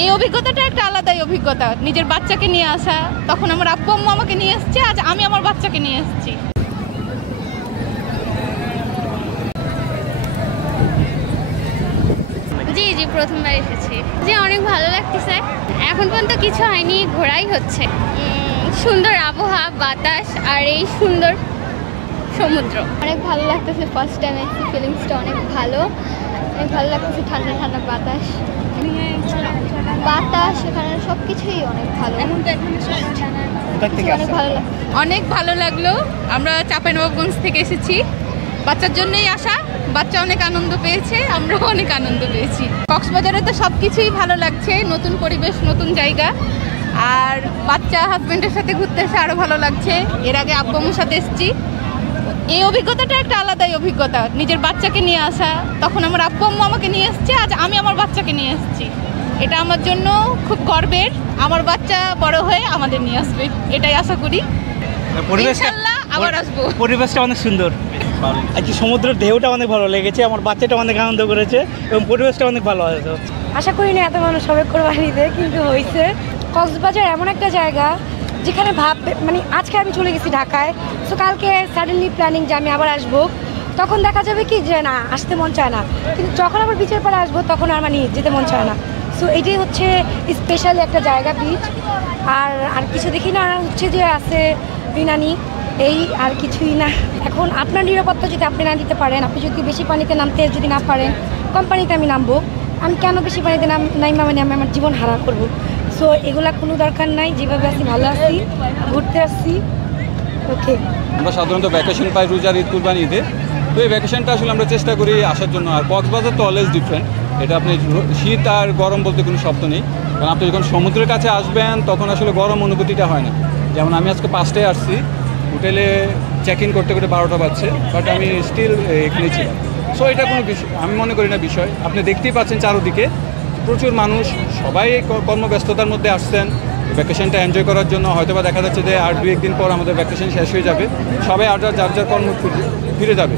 এই অভিজ্ঞতাটা একটা আলাদাই অভিজ্ঞতা। নিজের বাচ্চাকে নিয়ে আসা, তখন আমার আব্বু আম্মু আমাকে নিয়ে এসেছে, আজ আমি আমার বাচ্চাকে নিয়ে এসেছি। জি প্রথমবার এসেছি। জি অনেক ভালো লাগতেছে। এখন পর্যন্ত কিছু হয়নি, ঘোরাই হচ্ছে। সুন্দর আবহাওয়া, বাতাস আর এই সুন্দর সমুদ্র, অনেক ভালো লাগতেছে। ফার্স্ট টাইম এসেছি, ফিলিংসটা অনেক ভালো লাগতেছে। ঠান্ডা ঠান্ডা বাতাস, এখানে সব কিছুই অনেক ভালো। অনেক ভালো লাগলো। আমরা চাঁপাইনবাবগঞ্জ থেকে এসেছি, বাচ্চার জন্যই আসা। বাচ্চা অনেক আনন্দ পেয়েছে, আমরাও অনেক আনন্দ পেয়েছি। কক্সবাজারে তো সব কিছুই ভালো লাগছে, নতুন পরিবেশ, নতুন জায়গা। আর বাচ্চা হাজব্যান্ডের সাথে ঘুরতে এসে আরও ভালো লাগছে। এর আগে আব্বু আম্মুর সাথে এসেছি। এই অভিজ্ঞতাটা একটা আলাদাই অভিজ্ঞতা। নিজের বাচ্চাকে নিয়ে আসা, তখন আমার আব্বু আম্মু আমাকে নিয়ে এসেছে, আজ আমি আমার বাচ্চাকে নিয়ে এসেছি। এটা আমার জন্য খুব গর্বের। আমার বাচ্চা বড় হয়ে আমাদের নিয়ে আসবে, এটাই আশা করি। ইনশাআল্লাহ আবার আসবো। পরিবেশটা অনেক সুন্দর, আর কি সমুদ্রের ঢেউটা অনেক ভালো লেগেছে। আমার বাচ্চাটা অনেক আনন্দ করেছে এবং পরিবেশটা অনেক ভালো হয়েছে। আশা করি না এত মানুষ হবে কোরবানিতে, কিন্তু হয়েছে। কক্সবাজার এমন একটা জায়গা যেখানে মানে আজকে আমি চলে গেছি ঢাকায়, তো কালকে সাডেনলি প্ল্যানিং যে আমি আবার আসবো। তখন দেখা যাবে কি যে না, আসতে মন চায় না, কিন্তু যখন আবার বিচের পাড়ে আসবো তখন আর মানে যেতে মন চায় না। সো এটাই হচ্ছে স্পেশাল একটা জায়গা বিচ। আর কিছু দেখি না, হচ্ছে যে আছে বিনানি, এই আর কিছুই না। এখন আপনার নিরাপত্তা যদি আপনি না দিতে পারেন, আপনি যদি বেশি পানিতে নামতে যদি না পারেন, কম পানিতে আমি নামবো। আমি কেন বেশি পানিতে নাইমা মানে আমি আমার জীবন হারা করব। সো এগুলা কোনো দরকার নাই। যেভাবে আছি ভালো আছি, ঘুরতে আসছি। ওকে, আমরা সাধারণত ভ্যাকেশন পাই রোজার ঈদ কুরবানি ঈদে। তো এই ভ্যাকেশনটা আসলে আমরা চেষ্টা করি আসার জন্য। আর কক্সবাজার তো অলওয়েজ ডিফারেন্ট। এটা আপনি শীত আর গরম বলতে কোনো শব্দ নেই, কারণ আপনি যখন সমুদ্রের কাছে আসবেন তখন আসলে গরম অনুভূতিটা হয় না। যেমন আমি আজকে 5টায় আসছি, হোটেলে চেক ইন করতে করতে 12টা বাজছে, বাট আমি স্টিল এখানেই ছিলাম। সো এটা কোনো বিষয় আমি মনে করি না বিষয়। আপনি দেখতেই পাচ্ছেন চারদিকে প্রচুর মানুষ, সবাই কর্মব্যস্ততার মধ্যে আসছেন ভ্যাকেশনটা এনজয় করার জন্য। হয়তো বা দেখা যাচ্ছে যে আর 2-1 দিন পর আমাদের ভ্যাকেশন শেষ হয়ে যাবে, সবাই যার যার কর্ম ফিরে যাবে।